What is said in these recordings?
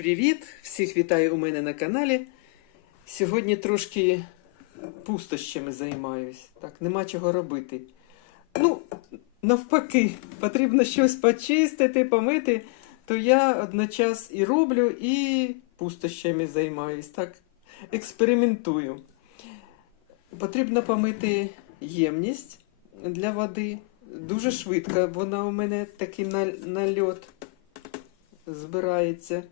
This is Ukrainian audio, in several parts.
Привіт! Всіх вітаю у мене на каналі. Сьогодні трошки пустощами займаюсь. Так, нема чого робити. Ну, навпаки, потрібно щось почистити, помити, то я одночас і роблю, і пустощами займаюсь. Так, експериментую. Потрібно помити ємність для води. Дуже швидко, вона у мене такий нальот збирається.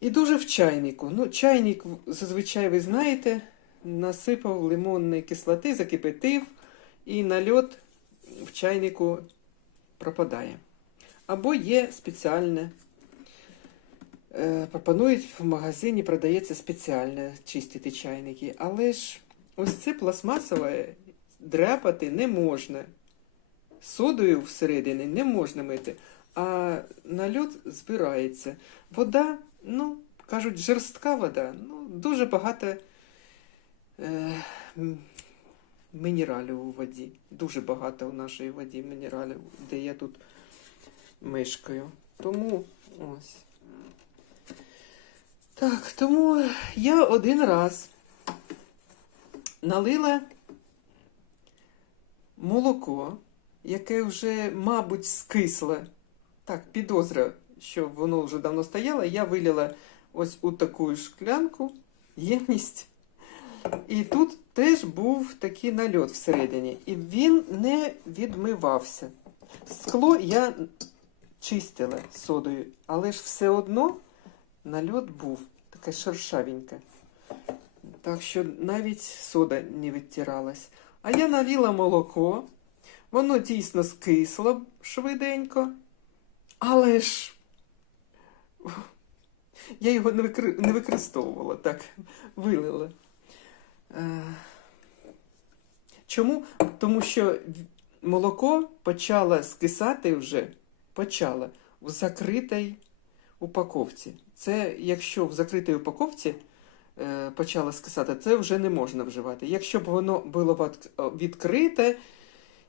І дуже в чайнику. Ну, чайник, зазвичай ви знаєте, насипав лимонної кислоти, закипятив, і нальот в чайнику пропадає. Або є спеціальне. е, Пропонують в магазині, продається спеціальне чистити чайники. Але ж ось це пластмасове дряпати не можна. Содою всередині не можна мити, а нальот збирається. Вода, ну, кажуть, жорстка вода, ну, дуже багато е, мінералів у воді. Дуже багато у нашій воді мінералів, де я тут мешкаю. Тому ось. Так, тому я один раз налила молоко, яке вже, мабуть, скисло. Так, підозра, що воно вже давно стояло. Я вилила ось у таку шклянку ємність. І тут теж був такий нальот всередині. І він не відмивався. Скло я чистила содою, але ж все одно нальот був таке шершавеньке. Так що навіть сода не відтиралась. А я налила молоко, воно дійсно скисло швиденько, але ж я його не, викри... не використовувала, так, вилила. Е, Чому? Тому що молоко почало скисати вже, почало в закритій упаковці. Це якщо в закритій упаковці е, почало скисати, це вже не можна вживати. Якщо б воно було відкрите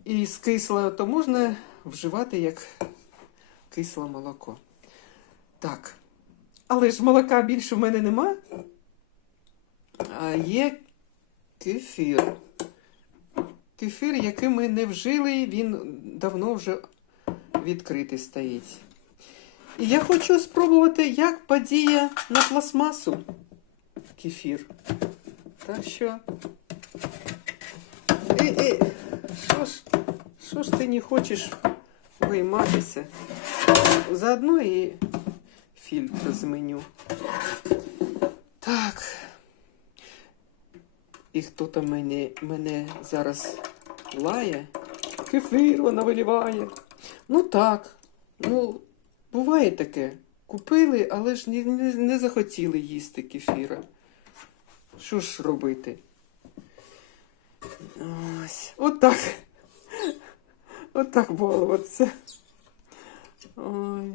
і скисло, то можна вживати як кисле молоко. Так. Але ж молока більше в мене нема. А є кефір. Кефір, який ми не вжили, він давно вже відкритий стоїть. І я хочу спробувати, як подіє на пластмасу кефір. Так що. Е, е, що ж, що ж ти не хочеш вийматися? Заодно і фільтр зменю. Так. І хто там мене, мене зараз лає? Кефир вона виліває. Ну так. Ну, буває таке. Купили, але ж не, не, не захотіли їсти кефіра. Що ж робити? Ось. Отак. Отак балуватися. Ой.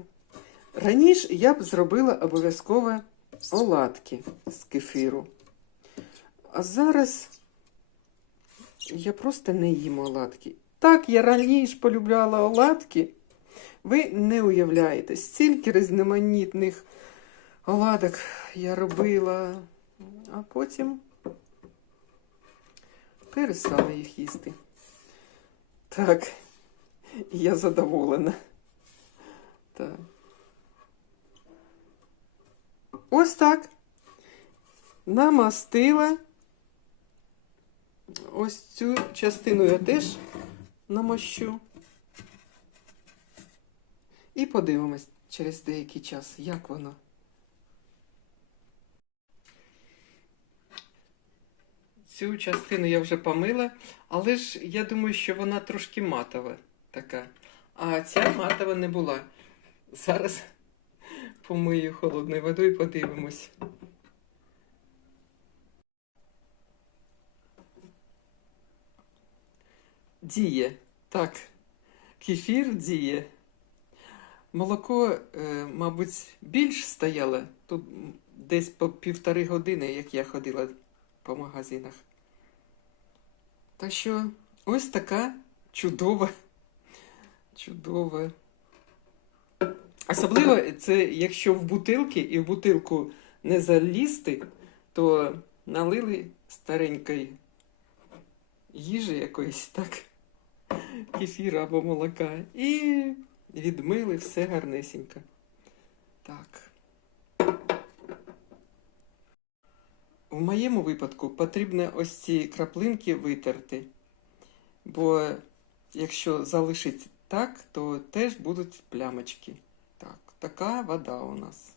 Раніше я б зробила обов'язково оладки з кефіру. А зараз я просто не їм оладки. Так, я раніше полюбляла оладки. Ви не уявляєте, стільки різноманітних оладок я робила, а потім перестала їх їсти. Так, я задоволена. Так. Ось так. Намастила. Ось цю частину я теж намощу. І подивимось через деякий час, як воно. Цю частину я вже помила, але ж я думаю, що вона трошки матова така. А ця матова не була. Зараз помию холодною водою подивимось. Діє. Так, кефір діє. Молоко, е, мабуть, більш стояло. Тут десь по півтори години, як я ходила по магазинах. Так що ось така чудова, чудова Особливо це якщо в бутилки і в бутилку не залізти, то налили старенької їжі якоїсь, так, кефіру або молока, і відмили все гарнесенько. Так. В моєму випадку потрібно ось ці краплинки витерти, бо якщо залишить так, то теж будуть плямочки. Так, така вода у нас.